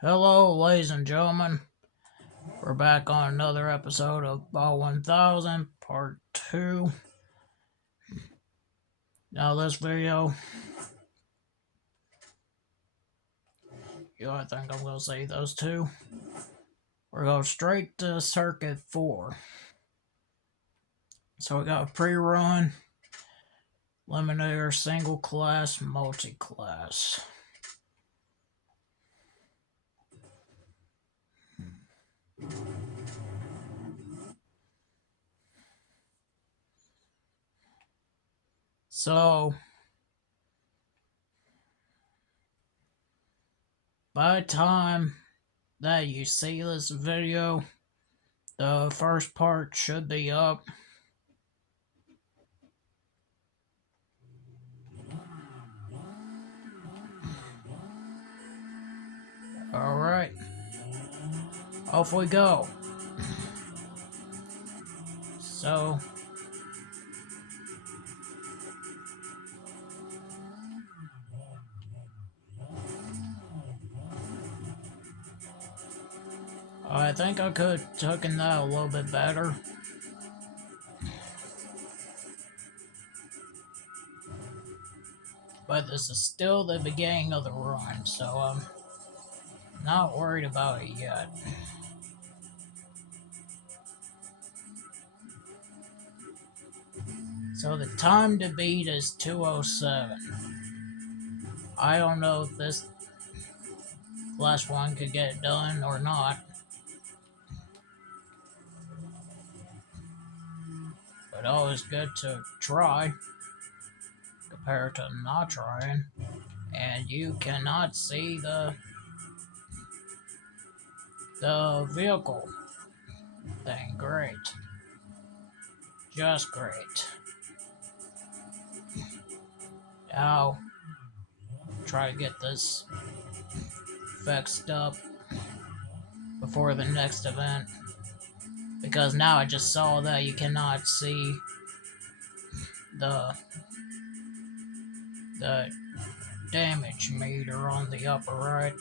Hello, ladies and gentlemen. We're back on another episode of Ball 1000, Part 2. Now, this video, I think I'm going to say those two. We're going straight to Circuit 4. So, we got a pre-run, Eliminator, single class, multi-class. So, by the time that you see this video, the first part should be up. Alright, off we go. So, I think I could have taken that a little bit better. But this is still the beginning of the run, so I'm not worried about it yet. So the time to beat is 2:07. I don't know if this last one could get it done or not. But always good to try compared to not trying. And you cannot see the vehicle thing. Great. Just great. Now, try to get this fixed up before the next event. Because now I just saw that you cannot see the damage meter on the upper right.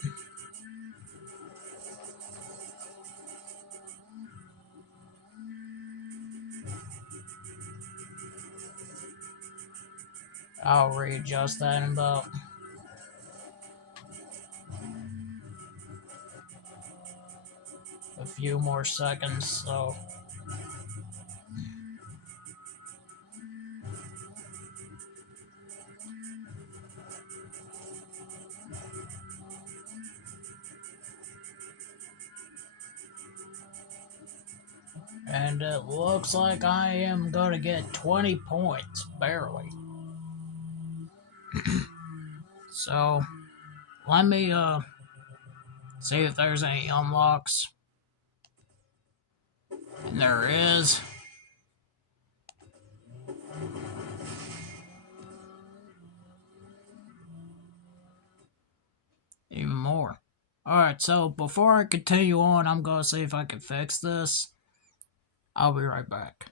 I'll readjust that in about a few more seconds, so and it looks like I am gonna get 20 points, barely. So let me see if there's any unlocks. And there is. Even more. Alright, so before I continue on, I'm gonna see if I can fix this. I'll be right back.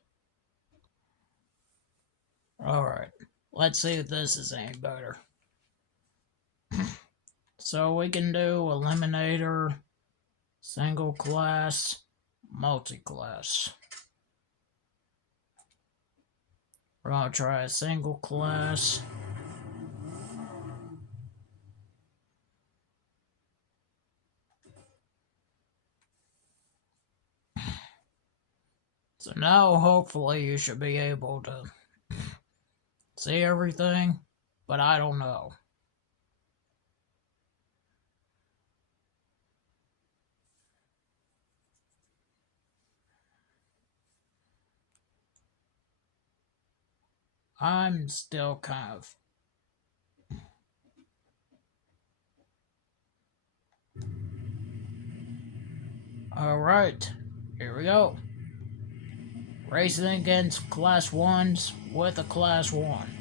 Alright, let's see if this is any better. So we can do Eliminator, single class, multi-class. We're gonna try a single class. So now hopefully you should be able to see everything, but I don't know. I'm still kind of... Alright, here we go. Racing against Class 1s with a Class 1.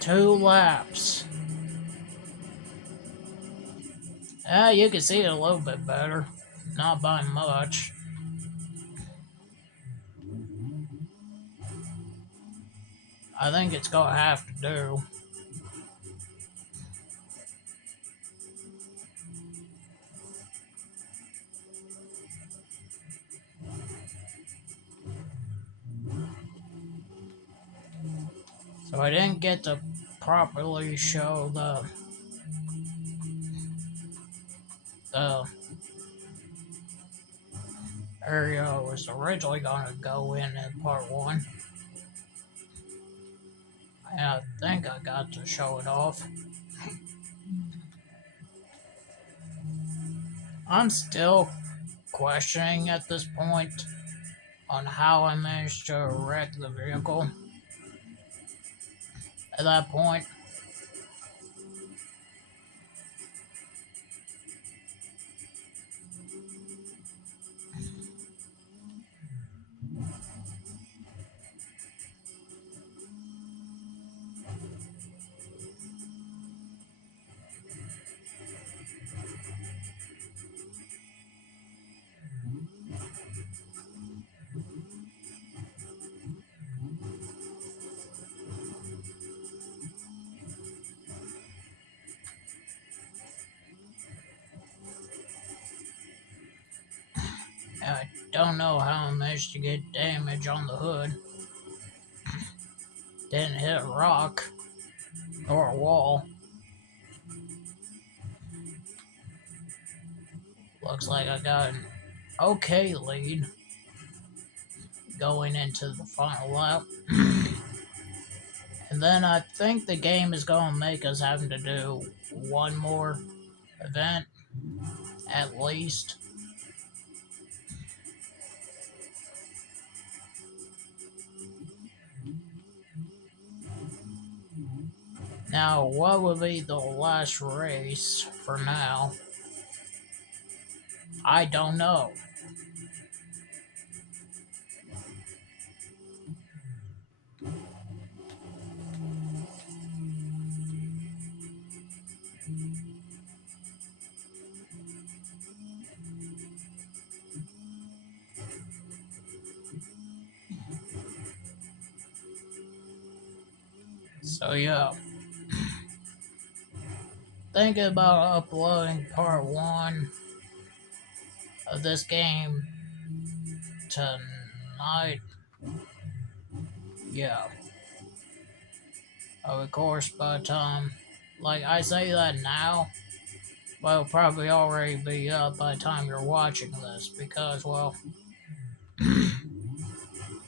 2 laps. You can see it a little bit better. Not by much. I think it's gonna have to do. So I didn't get to properly show the area I was originally going to go in part 1. And I think I got to show it off. I'm still questioning at this point on how I managed to wreck the vehicle. At that point, I don't know how I managed to get damage on the hood. Didn't hit a rock or a wall. Looks like I got an okay lead going into the final lap. And then I think the game is going to make us having to do one more event, at least. Now, what would be the last race for now? I don't know. So yeah, thinking about uploading part 1 of this game tonight. Yeah. Of course, by the time, like I say that now, but it'll probably already be up by the time you're watching this because, well,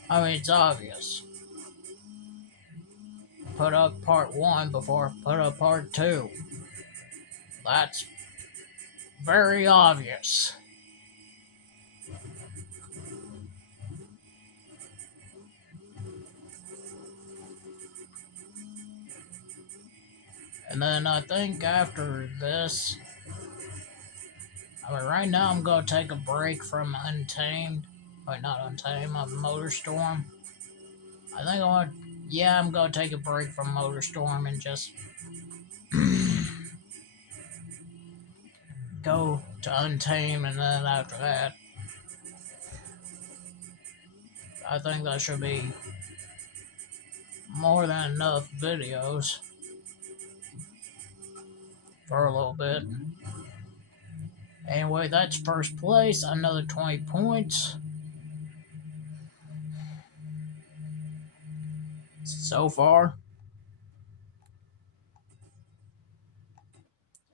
I mean, it's obvious. Put up part 1 before put up part 2. That's very obvious. And then I think after this, I mean, right now I'm going to take a break from Untamed. Wait, not Untamed, Motorstorm. I think I'm going to take a break from Motorstorm and just go to Untamed, and then after that, I think that should be more than enough videos for a little bit. Anyway, that's first place, another 20 points. So far.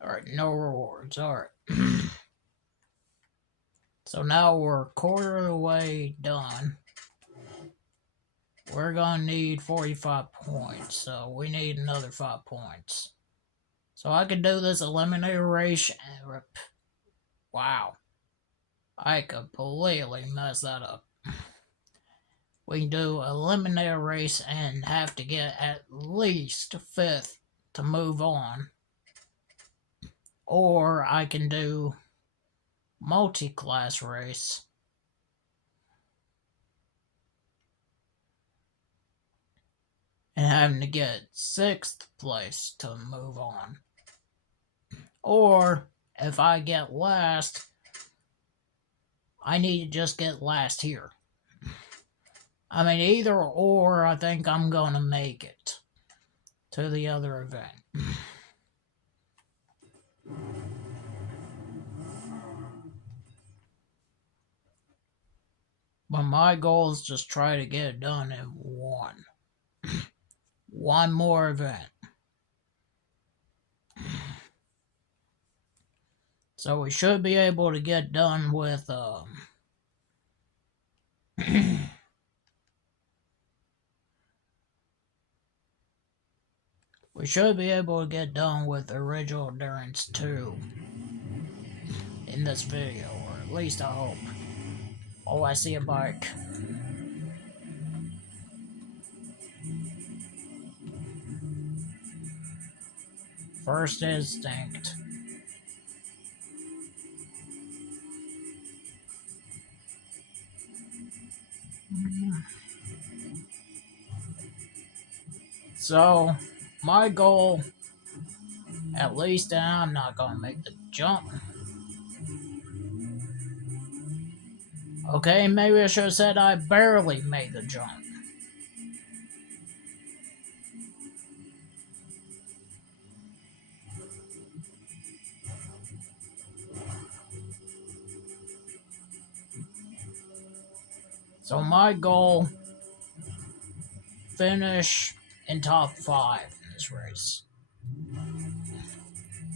Alright, no rewards. Alright. So now we're a quarter of the way done. We're gonna need 45 points, so we need another 5 points. So I could do this eliminator race. Wow. I completely messed that up. We can do eliminator race and have to get at least 5th to move on. Or I can do multi-class race. And having to get 6th place to move on. Or if I get last, I need to just get last here. I mean, either or, I think I'm going to make it to the other event. But my goal is just try to get it done in one more event. So we should be able to get done with we should be able to get done with Original Endurance 2 in this video, or at least I hope. Oh, I see a bike. First Instinct. So, my goal, at least, and I'm not gonna make the jump. Okay, maybe I should have said I barely made the jump. So my goal, finish in top 5 in this race.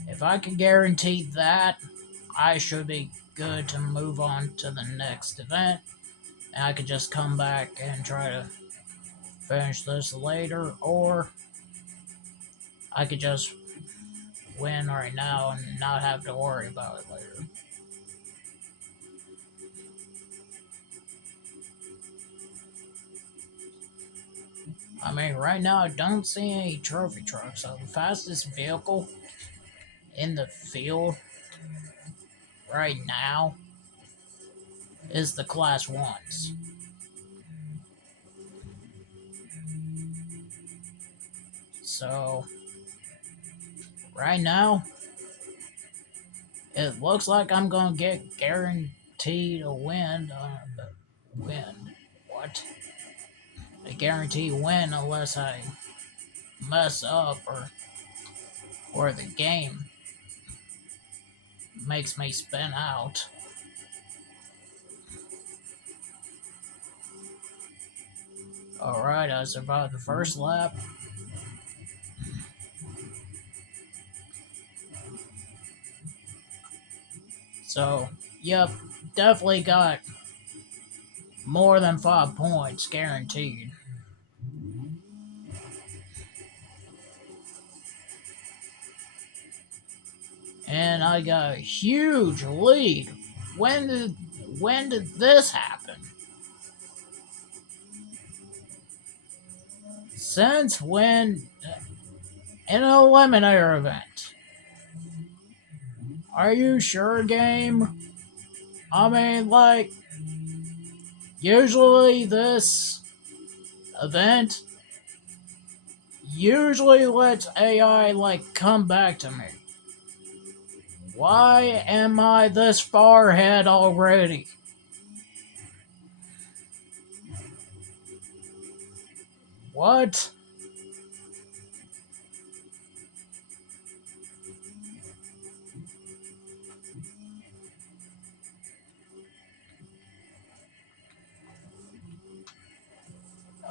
If I can guarantee that, I should be good to move on to the next event. And I could just come back and try to finish this later, or I could just win right now and not have to worry about it later. I mean, right now I don't see any trophy trucks, so the fastest vehicle in the field right now is the Class 1s. So, right now, it looks like I'm gonna get guaranteed a win. What? A guaranteed win unless I mess up or the game makes me spin out. Alright, I survived the first lap. So, yep, definitely got more than 5 points guaranteed. And I got a huge lead. When did this happen? Since when? An eliminator event. Are you sure, game? I mean, like, usually this event usually lets AI, like, come back to me. Why am I this far ahead already? What?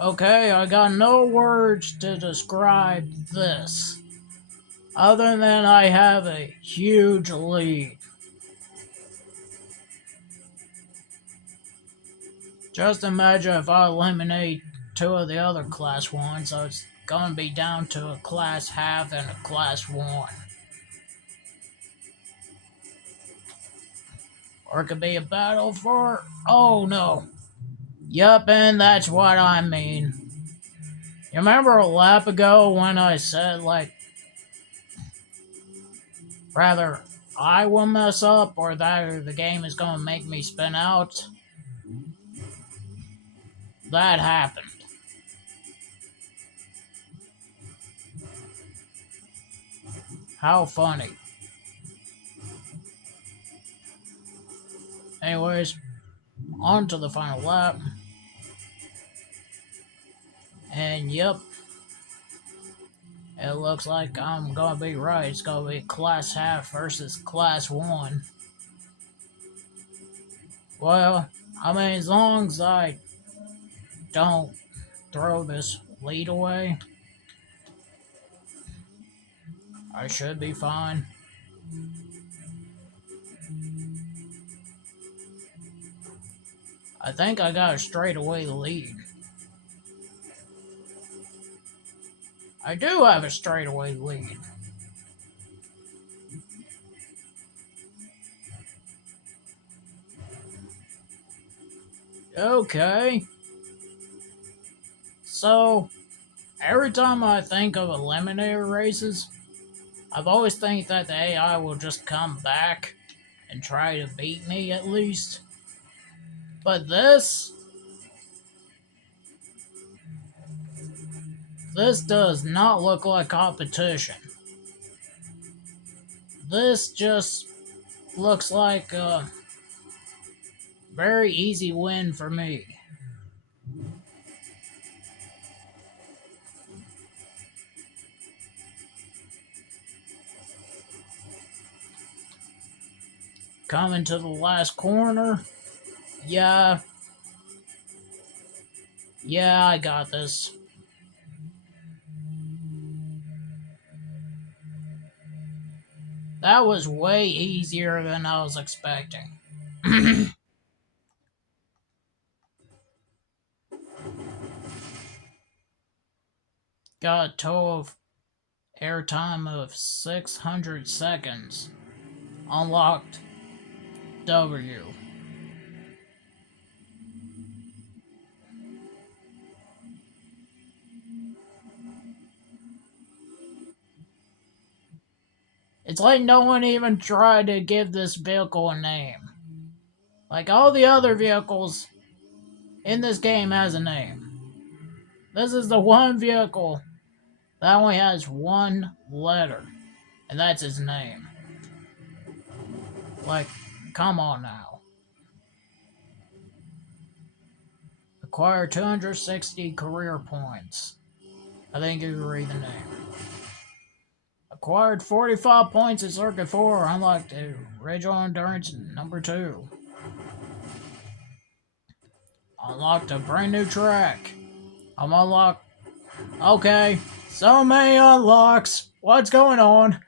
Okay, I got no words to describe this, other than I have a huge lead. Just imagine if I eliminate 2 of the other Class 1s, so it's gonna be down to a Class half and a Class 1. Or it could be a battle for... Oh no. Yup, and that's what I mean. You remember a lap ago when I said, like, rather I will mess up or that the game is gonna make me spin out? That happened. How funny. Anyways, on to the final lap. And yep, it looks like I'm gonna be right. It's gonna be Class half versus Class 1. Well, I mean, as long as I don't throw this lead away, I should be fine. I think I got a straightaway lead. I do have a straightaway lead. Okay. So, every time I think of eliminator races, I've always think that the AI will just come back and try to beat me at least. But this does not look like competition. This just looks like a very easy win for me. Coming to the last corner. Yeah. Yeah, I got this. That was way easier than I was expecting. Got a total of airtime of 600 seconds. Unlocked W. It's like no one even tried to give this vehicle a name. Like all the other vehicles in this game has a name. This is the one vehicle that only has one letter, and that's his name. Like, come on now. Acquire 260 career points. I think you can read the name. Acquired 45 points in Circuit 4. Unlocked a Regional Endurance number 2. Unlocked a brand new track. I'm unlocked. Okay, so many unlocks. What's going on?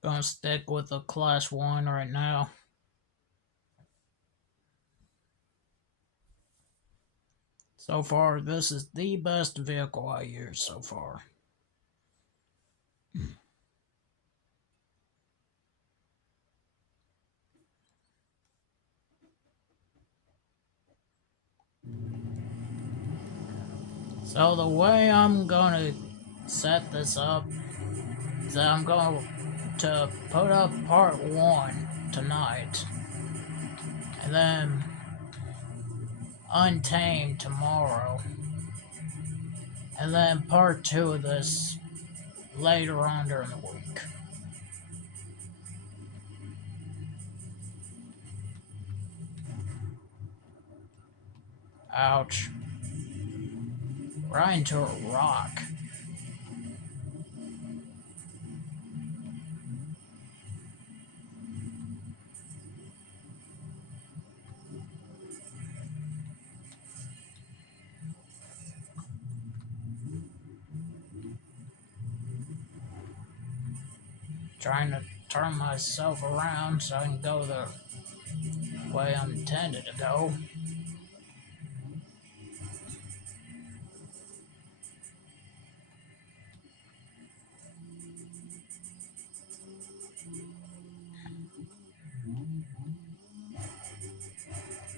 Gonna stick with the Class 1 right now. So far, this is the best vehicle I used so far. So the way I'm gonna set this up is that I'm going to put up part 1 tonight, and then Untamed tomorrow, and then part 2 of this later on during the week. Ouch. Right into a rock. Trying to turn myself around so I can go the way I'm intended to go.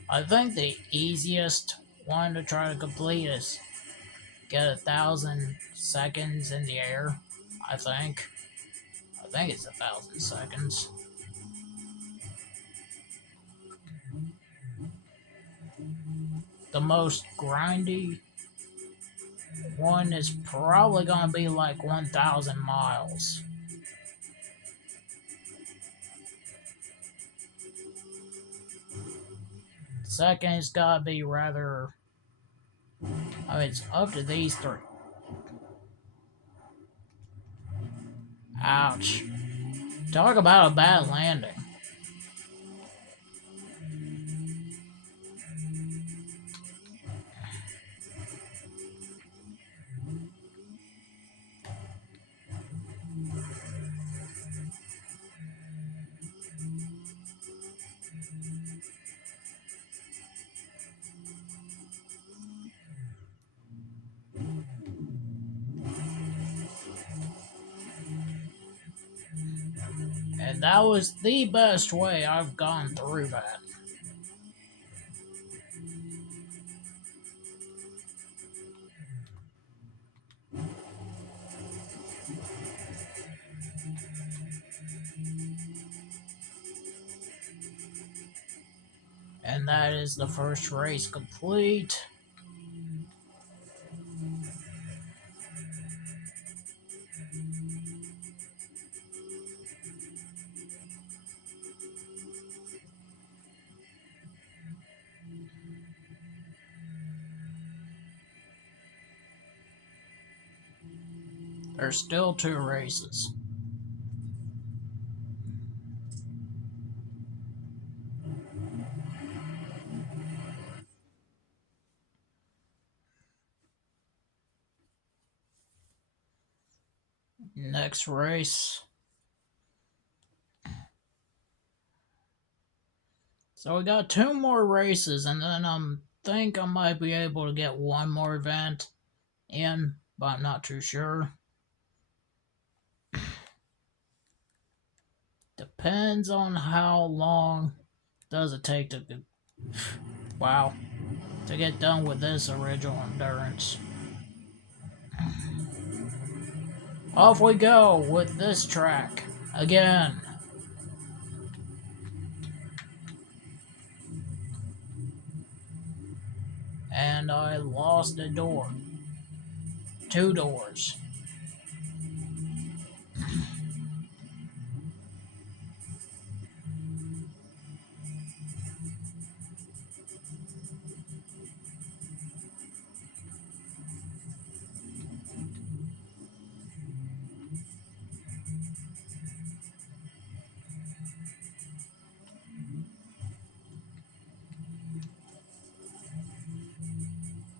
I think the easiest one to try to complete is get 1,000 seconds in the air. I think it's 1,000 seconds. The most grindy one is probably gonna be like 1,000 miles. Second, it's gotta be rather. I mean, it's up to these three. Ouch. Talk about a bad landing. And that was the best way I've gone through that. And that is the first race complete. There's still 2 races. Next race. So we got 2 more races, and then I think I might be able to get one more event in, but I'm not too sure. Depends on how long does it take to wow, to get done with this original endurance. Off we go with this track again. And I lost a door. 2 doors.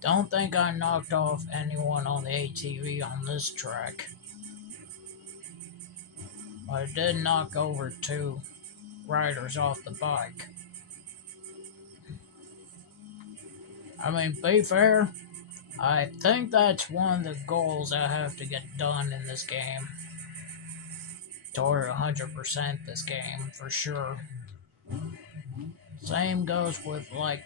Don't think I knocked off anyone on the ATV on this track. But I did knock over 2 riders off the bike. I mean, be fair, I think that's one of the goals I have to get done in this game. Toward 100% this game, for sure. Same goes with, like,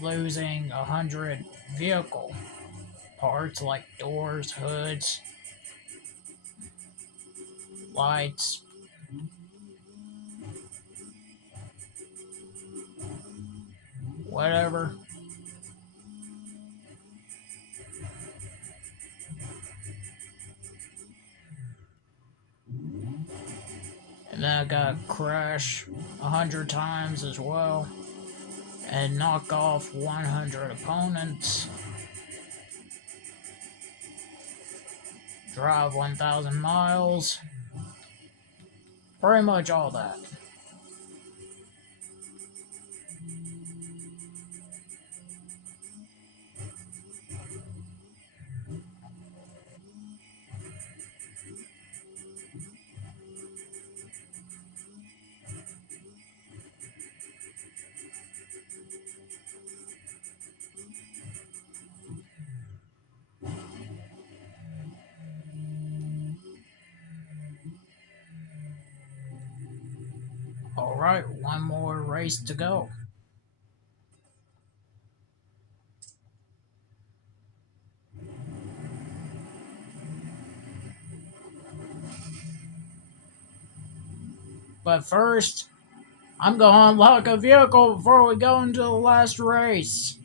losing 100 vehicle parts like doors, hoods, lights, whatever. And then I gotta crash 100 times as well and knock off 100 opponents. Drive 1,000 miles. Pretty much all that. Alright, one more race to go. But first, I'm going to unlock a vehicle before we go into the last race.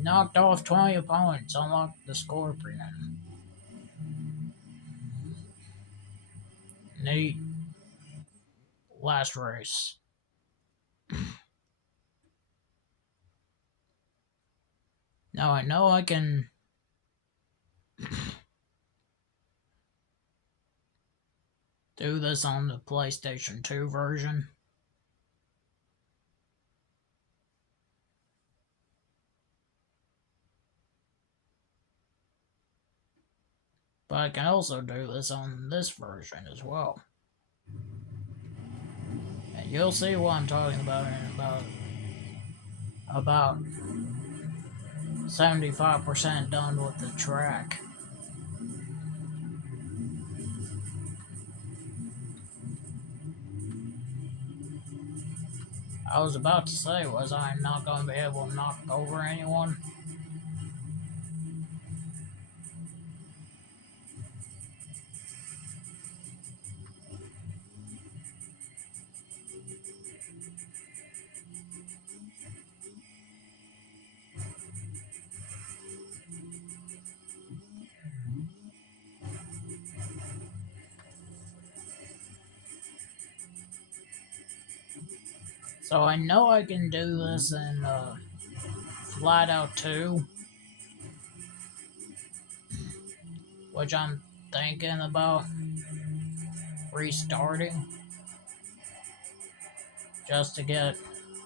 Knocked off 20 opponents, unlocked the Scorpion. Neat. Last race. Now I know I can do this on the PlayStation 2 version. But I can also do this on this version as well. And you'll see what I'm talking about in about 75% done with the track. I was about to say, was I not going to be able to knock over anyone? So I know I can do this in Flat Out 2, which I'm thinking about restarting just to get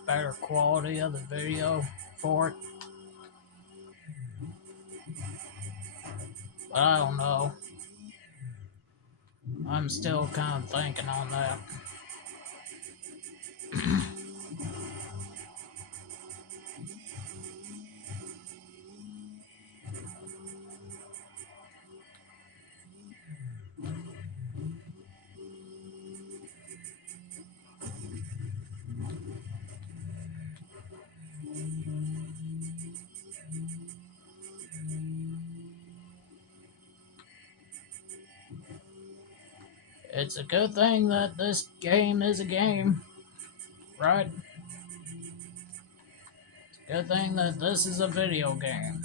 better quality of the video for it. But I don't know. I'm still kind of thinking on that. It's a good thing that this game is a game, right? Good thing that this is a video game.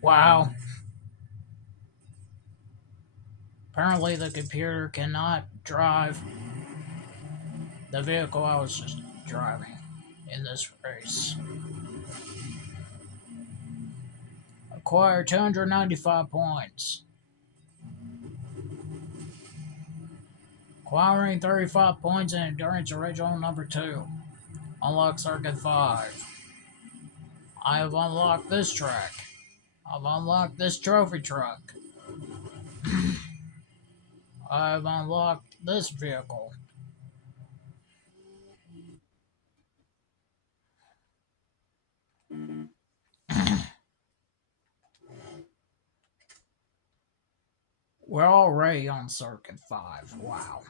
Wow. Apparently the computer cannot drive the vehicle I was just driving in this race. Acquire 295 points. Acquiring 35 points in Endurance Original number 2. Unlock Circuit 5. I have unlocked this track. I've unlocked this trophy truck. I've unlocked this vehicle. We're already on Circuit 5. Wow.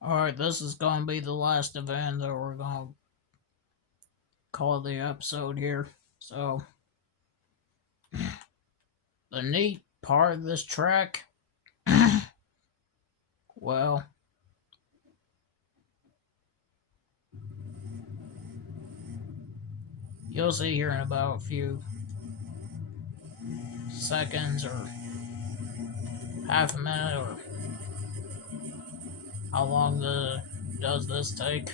Alright, this is going to be the last event that we're going to call the episode here. So, the neat part of this track, well, you'll see here in about a few seconds or half a minute or how long does this take.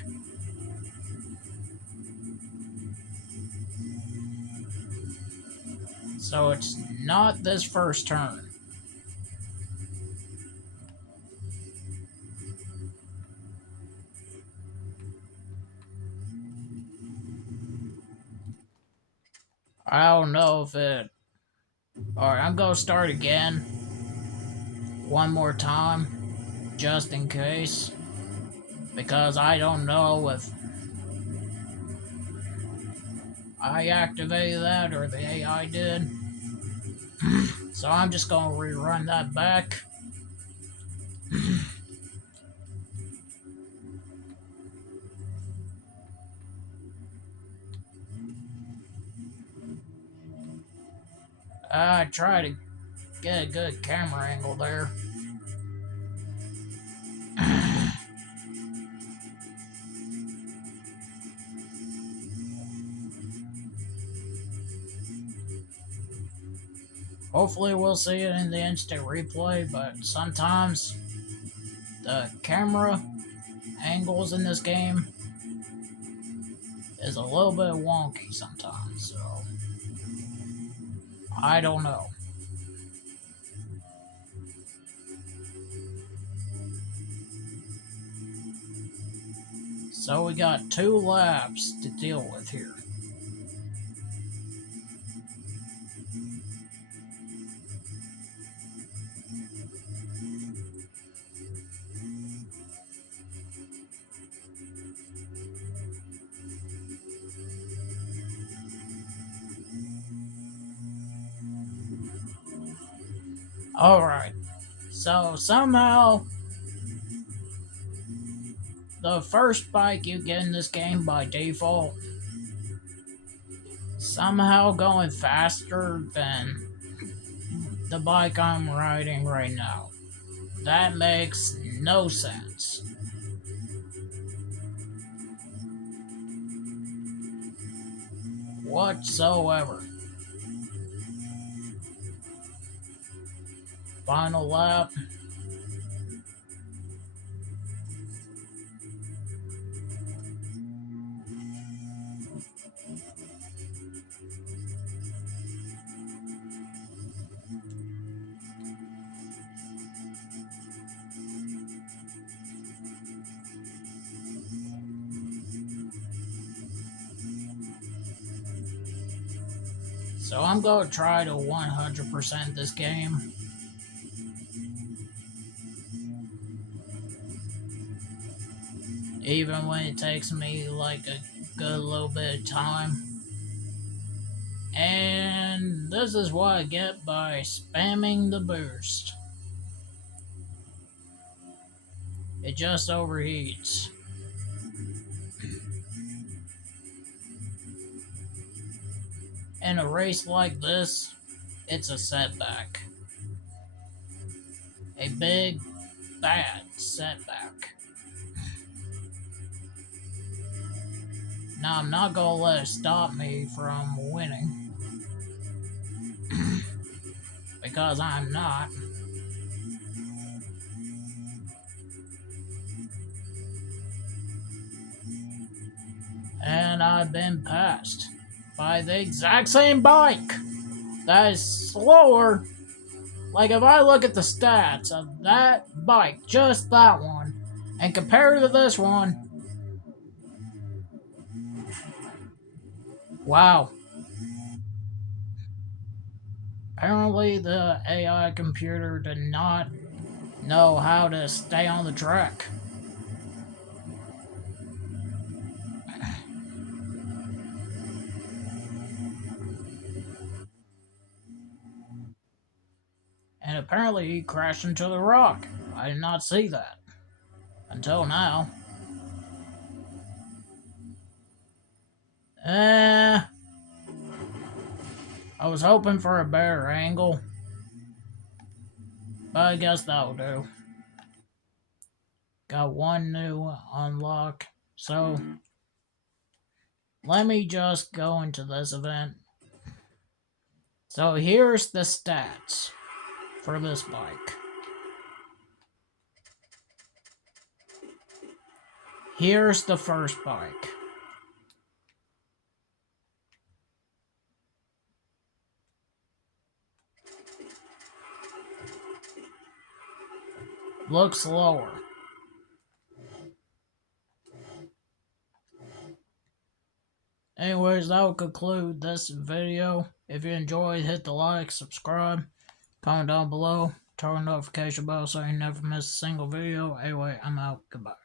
So it's not this first turn. I don't know if it... Alright, I'm gonna start again. One more time. Just in case. because I don't know if I activated that or the AI did. So I'm just going to rerun that back. I try to get a good camera angle there. Hopefully we'll see it in the instant replay, but sometimes the camera angles in this game is a little bit wonky sometimes, so I don't know. So we got 2 labs to deal with here. Alright, so somehow the first bike you get in this game by default somehow going faster than the bike I'm riding right now. That makes no sense. Whatsoever. Final lap. So I'm going to try to 100% this game. Even when it takes me like a good little bit of time. And this is what I get by spamming the boost. It just overheats. In a race like this, it's a setback. A big, bad setback. Now, I'm not gonna let it stop me from winning. Because I'm not. And I've been passed by the exact same bike that is slower. Like, if I look at the stats of that bike, just that one, and compare it to this one, wow. Apparently the AI computer did not know how to stay on the track. And apparently he crashed into the rock. I did not see that. Until now. I was hoping for a better angle. But I guess that'll do. Got one new unlock. So, let me just go into this event. So here's the stats for this bike. Here's the first bike. Looks lower. Anyways, that will conclude this video. If you enjoyed, hit the like, subscribe, comment down below, turn on the notification bell so you never miss a single video. Anyway, I'm out. Goodbye.